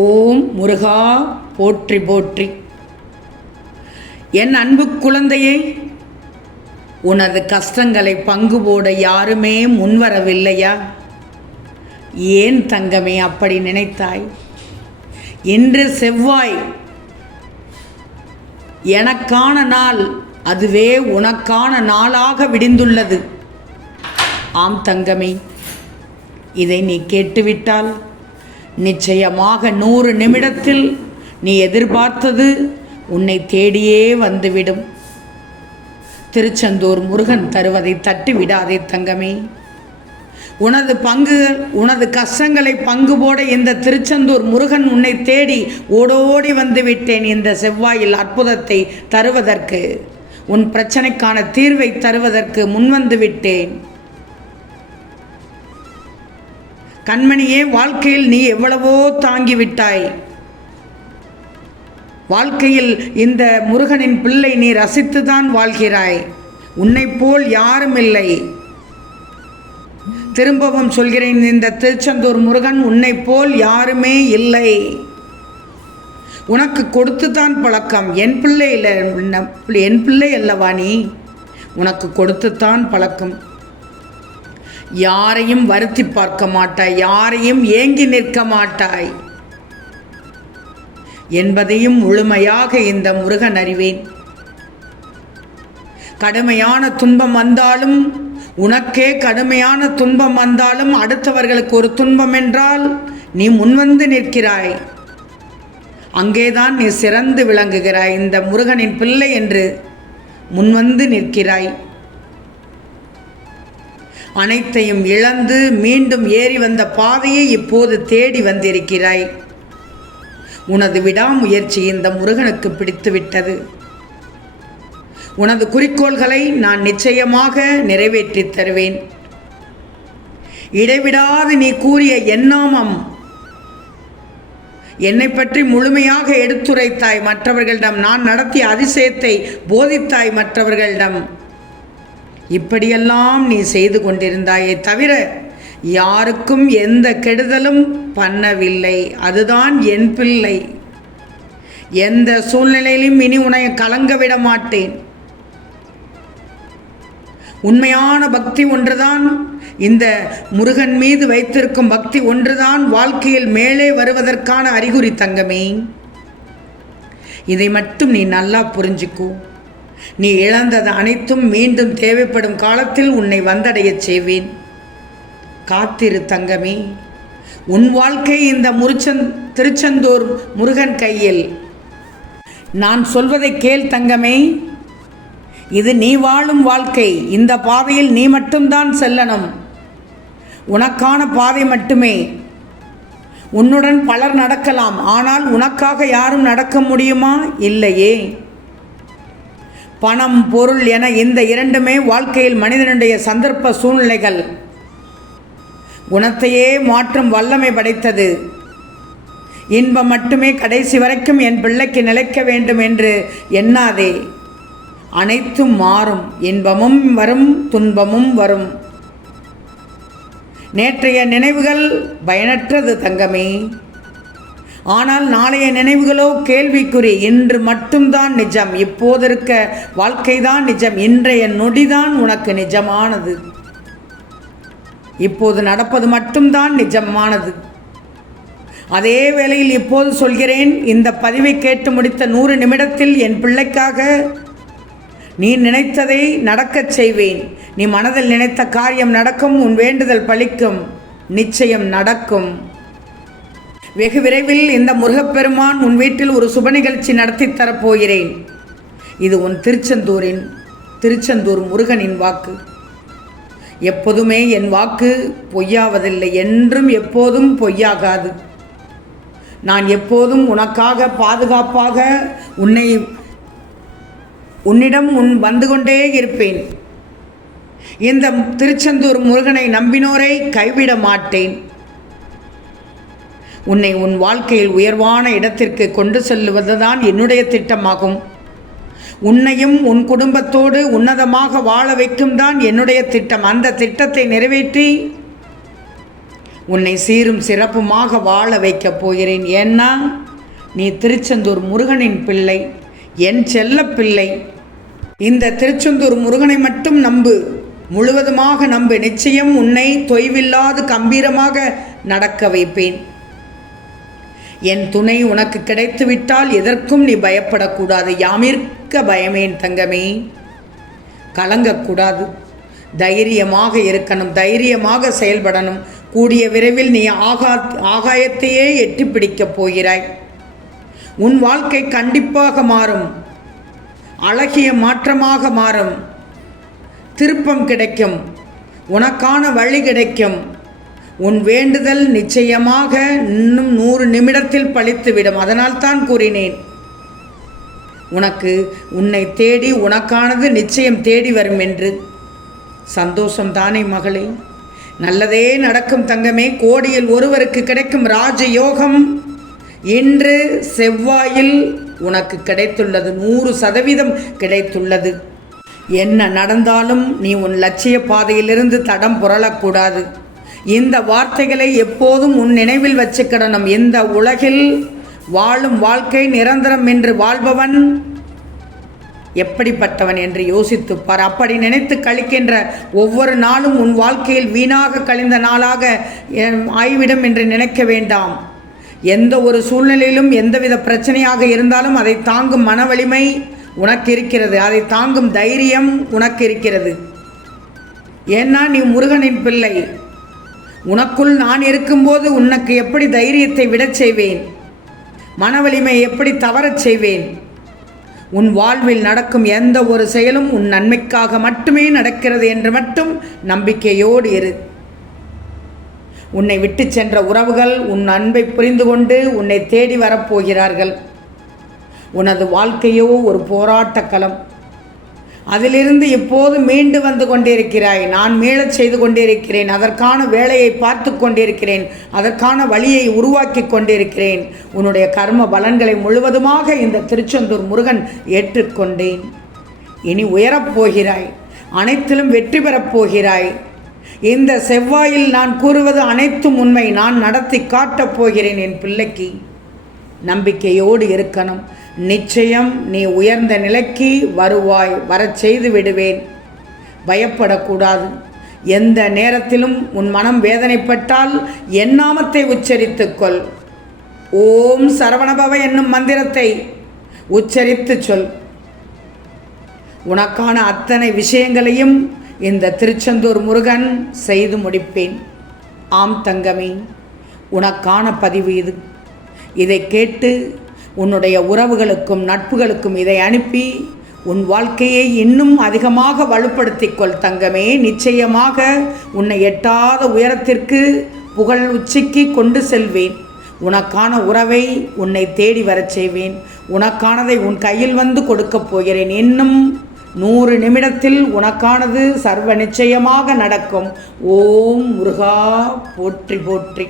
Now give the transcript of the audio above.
ஓம் முருகா போற்றி போற்றி. என் அன்பு குழந்தையே, உனது கஷ்டங்களை பங்கு போட யாருமே முன்வரவில்லையா? ஏன் தங்கமே அப்படி நினைத்தாய்? இன்று செவ்வாய், எனக்கான நாள், அதுவே உனக்கான நாளாக விடிந்துள்ளது. ஆம் தங்கமே, இதை நீ கேட்டுவிட்டால் நிச்சயமாக 100 நிமிடத்தில் நீ எதிர்பார்த்தது உன்னை தேடியே வந்துவிடும். திருச்செந்தூர் முருகன் தருவதை தட்டி விடாதே தங்கமே. உனது பங்குகள், உனது கஷ்டங்களை பங்கு போட இந்த திருச்செந்தூர் முருகன் உன்னை தேடி ஓடோடி வந்து விட்டேன். இந்த செவ்வாயில் அற்புதத்தை தருவதற்கு, உன் பிரச்சனைக்கான தீர்வை தருவதற்கு முன்வந்து விட்டேன். கண்மணியே, வாழ்க்கையில் நீ எவ்வளவோ தாங்கிவிட்டாய். வாழ்க்கையில் இந்த முருகனின் பிள்ளை நீ ரசித்துதான் வாழ்கிறாய். உன்னை போல் யாரும் இல்லை. திரும்பவும் சொல்கிறேன், இந்த திருச்செந்தூர் முருகன் உன்னை போல் யாருமே இல்லை. உனக்கு கொடுத்துதான் பழக்கம். என் பிள்ளை இல்லை, என் பிள்ளை அல்லவா நீ? உனக்கு கொடுத்துத்தான் பழக்கம். யாரையும் வருத்தி பார்க்க மாட்டாய், யாரையும் ஏங்கி நிற்க மாட்டாய் என்பதையும் முழுமையாக இந்த முருகன் அறிவேன். கடுமையான துன்பம் வந்தாலும், உனக்கே கடுமையான துன்பம் வந்தாலும், அடுத்தவர்களுக்கு ஒரு துன்பம் என்றால் நீ முன்வந்து நிற்கிறாய். அங்கேதான் நீ சிறந்து விளங்குகிறாய். இந்த முருகனின் பிள்ளை என்று முன்வந்து நிற்கிறாய். அனைத்தையும் இழந்து மீண்டும் ஏறி வந்த பாதையை இப்போது தேடி வந்திருக்கிறாய். உனது விடாமுயற்சி இந்த முருகனுக்கு பிடித்துவிட்டது. உனது குறிக்கோள்களை நான் நிச்சயமாக நிறைவேற்றி தருவேன். இடைவிடாது நீ கூறிய எண்ணாமம், என்னை பற்றி முழுமையாக எடுத்துரைத்தாய் மற்றவர்களிடம். நான் நடத்திய அதிசயத்தை போதித்தாய் மற்றவர்களிடம். இப்படியெல்லாம் நீ செய்து கொண்டிருந்தாயே தவிர யாருக்கும் எந்த கெடுதலும் பண்ணவில்லை. அதுதான் என் பிள்ளை. எந்த சூழ்நிலையிலும் இனி உன்னை கலங்க விட மாட்டேன். உண்மையான பக்தி ஒன்றுதான், இந்த முருகன் மீது வைத்திருக்கும் பக்தி ஒன்றுதான் வாழ்க்கையில் மேலே வருவதற்கான அறிகுறி தங்கமே. இதை மட்டும் நீ நல்லா புரிஞ்சுக்கோ. நீ இழந்தது அனைத்தும் மீண்டும் தேவைப்படும் காலத்தில் உன்னை வந்தடையச் செய்வேன். காத்திரு தங்கமே. உன் வாழ்க்கை இந்த திருச்செந்தூர் முருகன் கையில். நான் சொல்வதை கேள் தங்கமே. இது நீ வாழும் வாழ்க்கை. இந்த பாதையில் நீ மட்டும்தான் செல்லணும். உனக்கான பாதை மட்டுமே. உன்னுடன் பலர் நடக்கலாம், ஆனால் உனக்காக யாரும் நடக்க முடியுமா? இல்லையே. பணம், பொருள் என இந்த இரண்டுமே வாழ்க்கையில் மனிதனுடைய சந்தர்ப்ப சூழ்நிலைகள். குணத்தையே மாற்றும் வல்லமை படைத்தது. இன்பம் மட்டுமே கடைசி வரைக்கும் என் பிள்ளைக்கு நிலைக்க வேண்டும் என்று எண்ணாதே. அனைத்தும் மாறும். இன்பமும் வரும், துன்பமும் வரும். நேற்றைய நினைவுகள் பயனற்றது தங்கமே. ஆனால் நாளைய நினைவுகளோ கேள்விக்குறி. இன்று மட்டும்தான் நிஜம். இப்போது இருக்க வாழ்க்கைதான் நிஜம். இன்றைய நொடிதான் உனக்கு நிஜமானது. இப்போது நடப்பது மட்டும்தான் நிஜமானது. அதே வேளையில் இப்போது சொல்கிறேன், இந்த பதிவை கேட்டு முடித்த 100 நிமிடத்தில் என் பிள்ளைக்காக நீ நினைத்ததை நடக்கச் செய்வேன். நீ மனதில் நினைத்த காரியம் நடக்கும். உன் வேண்டுதல் பலிக்கும். நிச்சயம் நடக்கும். வெகு விரைவில் இந்த முருகப்பெருமான் உன் வீட்டில் ஒரு சுப நிகழ்ச்சி நடத்தி தரப்போகிறேன். இது உன் திருச்செந்தூர் முருகனின் வாக்கு. எப்போதுமே என் வாக்கு பொய்யாவதில்லை. என்றும் எப்போதும் பொய்யாகாது. நான் எப்போதும் உனக்காக பாதுகாப்பாக உன்னிடம் வந்து கொண்டே இருப்பேன். இந்த திருச்செந்தூர் முருகனை நம்பினோரை கைவிட மாட்டேன். உன்னை உன் வாழ்க்கையில் உயர்வான இடத்திற்கு கொண்டு செல்லுவதுதான் என்னுடைய திட்டமாகும். உன்னையும் உன் குடும்பத்தோடு உன்னதமாக வாழ வைக்கும் தான் என்னுடைய திட்டம். அந்த திட்டத்தை நிறைவேற்றி உன்னை சீரும் சிறப்புமாக வாழ வைக்கப் போகிறேன். ஏன்னா நீ திருச்செந்தூர் முருகனின் பிள்ளை, என் செல்ல பிள்ளை. இந்த திருச்செந்தூர் முருகனை மட்டும் நம்பு, முழுவதுமாக நம்பு. நிச்சயம் உன்னை தொய்வில்லாது கம்பீரமாக நடக்க வைப்பேன். என் துணை உனக்கு கிடைத்துவிட்டால் எதற்கும் நீ பயப்படக்கூடாது. யாமிருக்க பயமேன் தங்கமே. கலங்கக்கூடாது, தைரியமாக இருக்கணும், தைரியமாக செயல்படணும். கூடிய விரைவில் நீ ஆகாயத்தையே எட்டி பிடிக்கப் போகிறாய். உன் வாழ்க்கை கண்டிப்பாக மாறும், அழகிய மாற்றமாக மாறும். திருப்பம் கிடைக்கும், உனக்கான வழி கிடைக்கும். உன் வேண்டுதல் நிச்சயமாக இன்னும் 100 நிமிடத்தில் பலித்துவிடும். அதனால் தான் கூறினேன், உன்னை தேடி உனக்கானது நிச்சயம் தேடி வரும் என்று. சந்தோஷம் தானே மகளே? நல்லதே நடக்கும் தங்கமே. கோடியில் ஒருவருக்கு கிடைக்கும் ராஜயோகம் இன்று செவ்வாயில் உனக்கு கிடைத்துள்ளது. 100% கிடைத்துள்ளது. என்ன நடந்தாலும் நீ உன் லட்சிய பாதையிலிருந்து தடம் புரளக்கூடாது. இந்த வார்த்தைகளை எப்போதும் உன் நினைவில் வச்சுக்கிடணும். இந்த உலகில் வாழும் வாழ்க்கை நிரந்தரம் என்று வாழ்பவன் எப்படிப்பட்டவன் என்று யோசித்துப்பார். அப்படி நினைத்து கழிக்கின்ற ஒவ்வொரு நாளும் உன் வாழ்க்கையில் வீணாக கழிந்த நாளாக ஆய்விடும் என்று நினைக்க வேண்டாம். எந்த ஒரு சூழ்நிலையிலும் எந்தவித பிரச்சனையாக இருந்தாலும் அதை தாங்கும் மன வலிமை உனக்கு இருக்கிறது, அதை தாங்கும் தைரியம் உனக்கு இருக்கிறது. ஏன்னா நீ முருகனின் பிள்ளை. உனக்குள் நான் இருக்கும்போது உனக்கு எப்படி தைரியத்தை விடச் செய்வேன், மன வலிமை எப்படி தவறச் செய்வேன். உன் வாழ்வில் நடக்கும் எந்த ஒரு செயலும் உன் நன்மைக்காக மட்டுமே நடக்கிறது என்று மட்டும் நம்பிக்கையோடு இரு. உன்னை விட்டு சென்ற உறவுகள் உன் அன்பை புரிந்து கொண்டு உன்னை தேடி வரப்போகிறார்கள். உனது வாழ்க்கையோ ஒரு போராட்ட களம். அதிலிருந்து இப்போது மீண்டு வந்து கொண்டிருக்கிறாய். நான் மீளச் செய்து கொண்டிருக்கிறேன். அதற்கான வேலையை பார்த்து கொண்டிருக்கிறேன். அதற்கான வழியை உருவாக்கி கொண்டிருக்கிறேன். உன்னுடைய கர்ம பலன்களை முழுவதுமாக இந்த திருச்செந்தூர் முருகன் ஏற்றுக்கொண்டேன். இனி உயரப்போகிறாய், அனைத்திலும் வெற்றி பெறப் போகிறாய். இந்த செவ்வாயில் நான் கூறுவது அனைத்தும் உண்மை. நான் நடத்தி காட்டப் போகிறேன் என் பிள்ளைக்கு. நம்பிக்கையோடு இருக்கணும். நிச்சயம் நீ உயர்ந்த நிலைக்கு வருவாய், வரச் செய்து விடுவேன். பயப்படக்கூடாது. எந்த நேரத்திலும் உன் மனம் வேதனைப்பட்டால் என் நாமத்தை உச்சரித்துக்கொள். ஓம் சரவணபவ என்னும் மந்திரத்தை உச்சரித்து சொல். உனக்கான அத்தனை விஷயங்களையும் இந்த திருச்செந்தூர் முருகன் செய்து முடிப்பேன். ஆம் தங்கமே, உனக்கான பதிவு இது. இதை கேட்டு உன்னுடைய உறவுகளுக்கும் நட்புகளுக்கும் இதை அனுப்பி உன் வாழ்க்கையை இன்னும் அதிகமாக வலுப்படுத்திக்கொள் தங்கமே. நிச்சயமாக உன்னை எட்டாத உயரத்திற்கு புகழ் உச்சிக்கு கொண்டு செல்வேன். உனக்கான உறவை உன்னை தேடி வரச் செய்வேன். உனக்கானதை உன் கையில் வந்து கொடுக்கப் போகிறேன். இன்னும் 100 நிமிடத்தில் உனக்கானது சர்வ நிச்சயமாக நடக்கும். ஓம் முருகா போற்றி போற்றி.